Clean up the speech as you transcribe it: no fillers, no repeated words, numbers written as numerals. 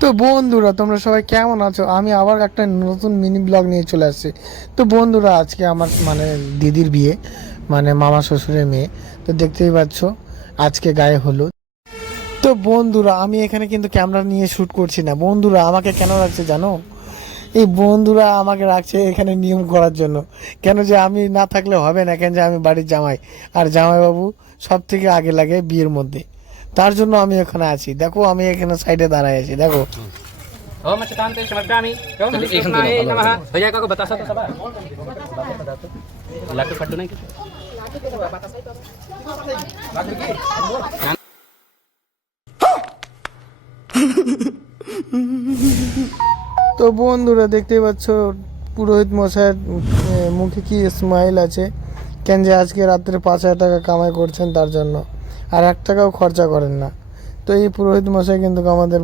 তো বন্ধুরা, তোমরা সবাই কেমন আছো? আমি আবার একটা নতুন মিনি ব্লগ নিয়ে চলে আসছি। তো বন্ধুরা, আজকে আমার দিদির বিয়ে, মামা শ্বশুরের মেয়ে। তো দেখতেই পাচ্ছ, আজকে গায়ে হলুদ। তো বন্ধুরা, আমি এখানে কিন্তু ক্যামেরা নিয়ে শ্যুট করছি না। বন্ধুরা আমাকে কেন রাখছে জানো? এই বন্ধুরা আমাকে রাখছে এখানে নিয়ম করার জন্য। কেন যে আমি না থাকলে হবে না, কেন যে আমি বাড়ির জামাই, আর জামাইবাবু সব থেকে আগে লাগে বিয়ের মধ্যে। তার জন্য আমি এখানে আছি। দেখো, আমি এখানে সাইডে दाঁড়ায় আছি, দেখো। ओम अच्युतान्ते समर्पयामि ओम कृष्णाय नमः भैया को बतासा तो सब लाटू फट्टू नहीं তো বন্ধুরা, দেখতেই পাচ্ছ পুরোহিত মশাইয়ের মুখে কি স্মাইল আছে। কেন যে আজকে রাত্রে 5,000 টাকা কামাই করছেন তার জন্য, আর 1 টাকাও খরচা করেন না। তো এই পুরোহিত মশাই কিন্তু আমাদের